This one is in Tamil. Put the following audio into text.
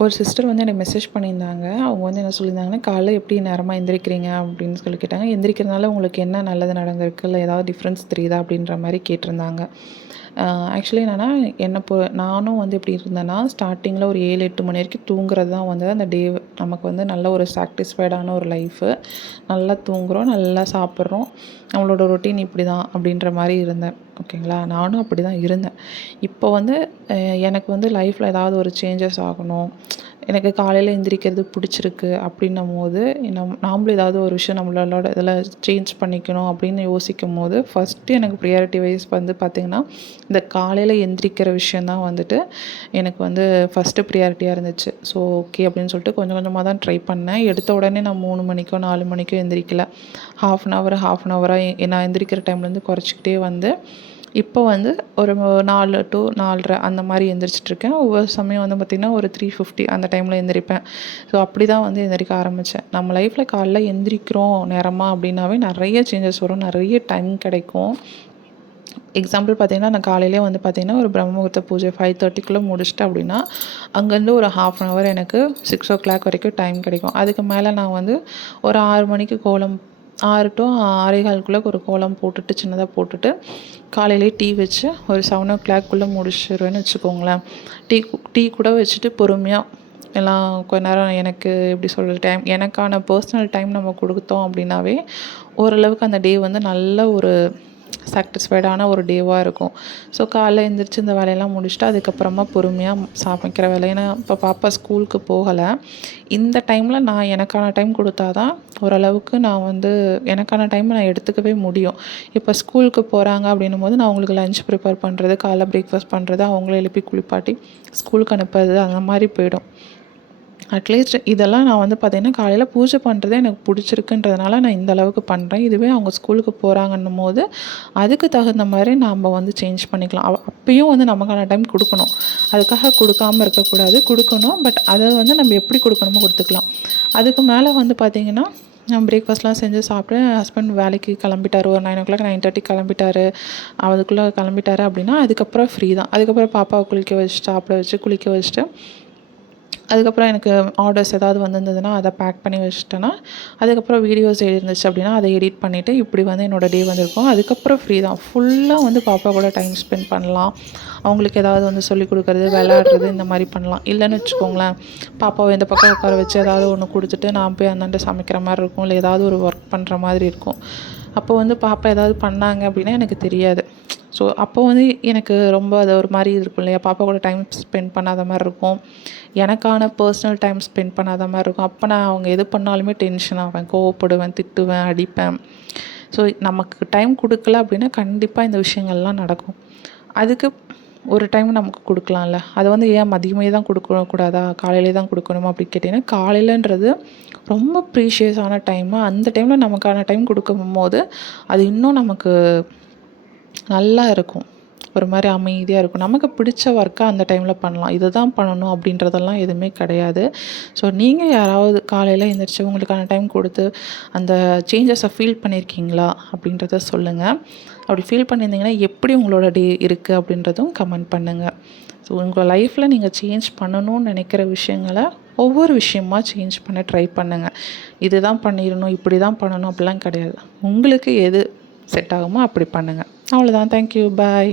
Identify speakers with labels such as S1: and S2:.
S1: ஒரு சிஸ்டர் வந்து எனக்கு மெசேஜ் பண்ணியிருந்தாங்க. அவங்க வந்து என்ன சொல்லியிருந்தாங்கன்னா காலைல எப்படி நேரமாக எந்திரிக்கிறீங்க? அப்படின்னு சொல்லி கேட்டாங்க. எந்திரிக்கிறதுனால உங்களுக்கு என்ன நல்லது நடந்திருக்கு? இல்லை ஏதாவது டிஃப்ரென்ஸ் தெரியுதா? அப்படின்ற மாதிரி கேட்டிருந்தாங்க. ஆக்சுவலி என்னென்னா என்னை பொ நானும் வந்து எப்படி இருந்தேன்னா ஸ்டார்டிங்கில் ஒரு ஏழு எட்டு மணி வரைக்கும் தூங்குறது தான் வந்து அந்த டே நமக்கு வந்து நல்ல ஒரு சாட்டிஸ்ஃபைடான ஒரு லைஃபு நல்லா தூங்குகிறோம் நல்லா சாப்பிட்றோம். நம்மளோட ரொட்டீன் இப்படி தான் அப்படின்ற மாதிரி இருந்தேன். ஓகேங்களா? நானும் அப்படி தான் இருந்தேன். இப்போ வந்து எனக்கு வந்து லைஃப்பில் ஏதாவது ஒரு சேஞ்சஸ் ஆகணும். எனக்கு காலையில் எந்திரிக்கிறது பிடிச்சிருக்கு அப்படின்னும் போது நம் நாமளும் ஏதாவது ஒரு விஷயம் நம்மளோட இதில் சேஞ்ச் பண்ணிக்கணும் அப்படின்னு யோசிக்கும் போது ஃபஸ்ட்டு எனக்கு ப்ரியாரிட்டி வைஸ் வந்து பார்த்திங்கன்னா இந்த காலையில் எந்திரிக்கிற விஷயந்தான் வந்துட்டு எனக்கு வந்து ஃபஸ்ட்டு ப்ரியாரிட்டியாக இருந்துச்சு. ஸோ ஓகே அப்படின்னு சொல்லிட்டு கொஞ்சம் கொஞ்சமாக தான் ட்ரை பண்ணேன். எடுத்த உடனே நான் மூணு மணிக்கோ நாலு மணிக்கோ எந்திரிக்கல. Half an hour half an ஹவராக நான் எந்திரிக்கிற டைம்லேருந்து குறைச்சிக்கிட்டே வந்து இப்போ வந்து ஒரு நாலு டு நாலரை அந்த மாதிரி எந்திரிச்சிட்ருக்கேன். ஒவ்வொரு சமயம் வந்து பார்த்திங்கன்னா ஒரு த்ரீ ஃபிஃப்டி அந்த டைமில் எந்திரிப்பேன். ஸோ அப்படி தான் வந்து எந்திரிக்க ஆரம்பித்தேன் நம்ம லைஃப்பில் காலைல எந்திரிக்கிறோம் நேரமாக அப்படின்னாவே நிறைய சேஞ்சஸ் வரும். நிறைய டைம் கிடைக்கும். எக்ஸாம்பிள் பார்த்தீங்கன்னா நான் காலையிலே வந்து பார்த்திங்கன்னா ஒரு பிரம்ம பூஜை ஃபைவ் தேர்ட்டிக்குள்ளே முடிச்சுட்டு அப்படின்னா அங்கேருந்து ஒரு ஹாஃப் அன் ஹவர் எனக்கு சிக்ஸ் ஓ கிளாக் வரைக்கும் டைம் கிடைக்கும். அதுக்கு மேலே நான் வந்து ஒரு ஆறு மணிக்கு கோலம் ஆறு டு ஆறேகாலுக்குள்ளே ஒரு கோலம் போட்டுட்டு சின்னதாக போட்டுட்டு காலையிலே டீ வச்சு ஒரு செவன் ஓ கிளாக்குள்ளே முடிச்சிடுவேன்னு வச்சுக்கோங்களேன். டீ டீ கூட வச்சுட்டு பொறுமையாக எல்லாம் கொஞ்ச நேரம் எனக்கு எப்படி சொல்கிறது டைம் எனக்கான பர்சனல் டைம் நம்ம கொடுத்தோம் அப்படின்னாவே ஓரளவுக்கு அந்த டே வந்து நல்ல ஒரு சாட்டிஸ்ஃபைடான ஒரு டேவாக இருக்கும். ஸோ காலைல எழுந்திரிச்சு இந்த வேலையெல்லாம் முடிச்சுட்டு அதுக்கப்புறமா பொறுமையாக சமைக்கிற வேலை. ஏன்னா இப்போ பாப்பா ஸ்கூலுக்கு போகலை. இந்த டைமில் நான் எனக்கான டைம் கொடுத்தா தான் ஓரளவுக்கு நான் வந்து எனக்கான டைம் நான் எடுத்துக்கவே முடியும். இப்போ ஸ்கூலுக்கு போகிறாங்க அப்படின்னும் போது நான் அவங்களுக்கு லஞ்ச் ப்ரிப்பேர் பண்ணுறது காலைல பிரேக்ஃபாஸ்ட் பண்ணுறது அவங்கள எழுப்பி குளிப்பாட்டி ஸ்கூலுக்கு அனுப்புறது அந்த மாதிரி போயிடும். அட்லீஸ்ட் இதெல்லாம் நான் வந்து பார்த்திங்கன்னா காலையில் பூஜை பண்ணுறதே எனக்கு பிடிச்சிருக்குன்றதுனால நான் இந்த அளவுக்கு பண்ணுறேன் இதுவே அவங்க ஸ்கூலுக்கு போகிறாங்கன்னும் போது அதுக்கு தகுந்த மாதிரி நாம் வந்து சேஞ்ச் பண்ணிக்கலாம். அப்பயும் வந்து நமக்கான டைம் கொடுக்கணும். அதுக்காக கொடுக்காமல் இருக்கக்கூடாது. கொடுக்கணும். பட் அதை வந்து நம்ம எப்படி கொடுக்கணுமோ கொடுத்துக்கலாம். அதுக்கு மேலே வந்து பார்த்திங்கன்னா நான் பிரேக்ஃபாஸ்ட்லாம் செஞ்சு சாப்பிட்டு ஹஸ்பண்ட் வேலைக்கு கிளம்பிட்டார். ஒரு nine o'clock nine thirty கிளம்பிட்டாரு. அதுக்குள்ளே கிளம்பிட்டாரு அப்படின்னா அதுக்கப்புறம் ஃப்ரீ தான். அதுக்கப்புறம் பாப்பாவை குளிக்க வச்சுட்டு சாப்பிட வச்சு குளிக்க வச்சுட்டு அதுக்கப்புறம் எனக்கு ஆர்டர்ஸ் ஏதாவது வந்திருந்ததுன்னா அதை பேக் பண்ணி வச்சுட்டேன்னா அதுக்கப்புறம் வீடியோஸ் இருந்துச்சு அப்படின்னா அதை எடிட் பண்ணிவிட்டு இப்படி வந்து என்னோடய டே வந்திருக்கும். அதுக்கப்புறம் ஃப்ரீ தான். ஃபுல்லாக வந்து பாப்பா கூட டைம் ஸ்பெண்ட் பண்ணலாம். அவங்களுக்கு ஏதாவது வந்து சொல்லிக் கொடுக்குறது விளையாடுறது இந்த மாதிரி பண்ணலாம். இல்லைன்னு வச்சுக்கோங்களேன். பாப்பாவை இந்த பக்கம் உட்கார வச்சு ஏதாவது ஒன்று கொடுத்துட்டு நான் போய் அந்தாண்ட சமைக்கிற மாதிரி இருக்கும். இல்லை ஏதாவது ஒரு ஒர்க் பண்ணுற மாதிரி இருக்கும். அப்போ வந்து பாப்பா ஏதாவது பண்ணாங்க அப்படின்னா எனக்கு தெரியாது. ஸோ அப்போ வந்து எனக்கு ரொம்ப அது ஒரு மாதிரி இருக்கும் இல்லையா? பாப்பா கூட டைம் ஸ்பெண்ட் பண்ணாத மாதிரி இருக்கும். எனக்கான பர்சனல் டைம் ஸ்பெண்ட் பண்ணாத மாதிரி இருக்கும். அப்போ நான் அவங்க எது பண்ணாலுமே டென்ஷன் ஆவேன். கோவப்படுவேன் திட்டுவேன் அடிப்பேன். ஸோ நமக்கு டைம் கொடுக்கல அப்படின்னா கண்டிப்பாக இந்த விஷயங்கள்லாம் நடக்கும். அதுக்கு ஒரு டைம் நமக்கு கொடுக்கலாம்ல. அதை வந்து ஏன் மதியமே தான் கொடுக்கணும் கூடாதா? காலையிலே தான் கொடுக்கணுமா அப்படின்னு கேட்டிங்கன்னா காலையிலன்றது ரொம்ப ப்ரீஷியஸான டைமு அந்த டைமில் நமக்கான டைம் கொடுக்கும் போது அது இன்னும் நமக்கு நல்லா இருக்கும். ஒரு மாதிரி அமைதியாக இருக்கும். நமக்கு பிடிச்ச ஒர்க்கை அந்த டைமில் பண்ணலாம். இதை தான் பண்ணணும் அப்படின்றதெல்லாம் எதுவுமே கிடையாது. ஸோ நீங்கள் யாராவது காலையில் எழுந்திரிச்சு உங்களுக்கான டைம் கொடுத்து அந்த சேஞ்சஸை ஃபீல் பண்ணியிருக்கீங்களா அப்படின்றத சொல்லுங்கள் அப்படி ஃபீல் பண்ணியிருந்தீங்கன்னா எப்படி உங்களோட டே இருக்குது அப்படின்றதும் கமெண்ட் பண்ணுங்கள் ஸோ உங்கள் லைஃப்பில் நீங்கள் சேஞ்ச் பண்ணணும்னு நினைக்கிற விஷயங்களை ஒவ்வொரு விஷயமாக சேஞ்ச் பண்ண ட்ரை பண்ணுங்கள் இது தான் பண்ணிடணும் இப்படி தான் பண்ணணும் அப்படிலாம் கிடையாது. உங்களுக்கு எது செட் ஆகுமோ அப்படி பண்ணுங்கள் அவ்வளோதான் தேங்க்யூ பாய்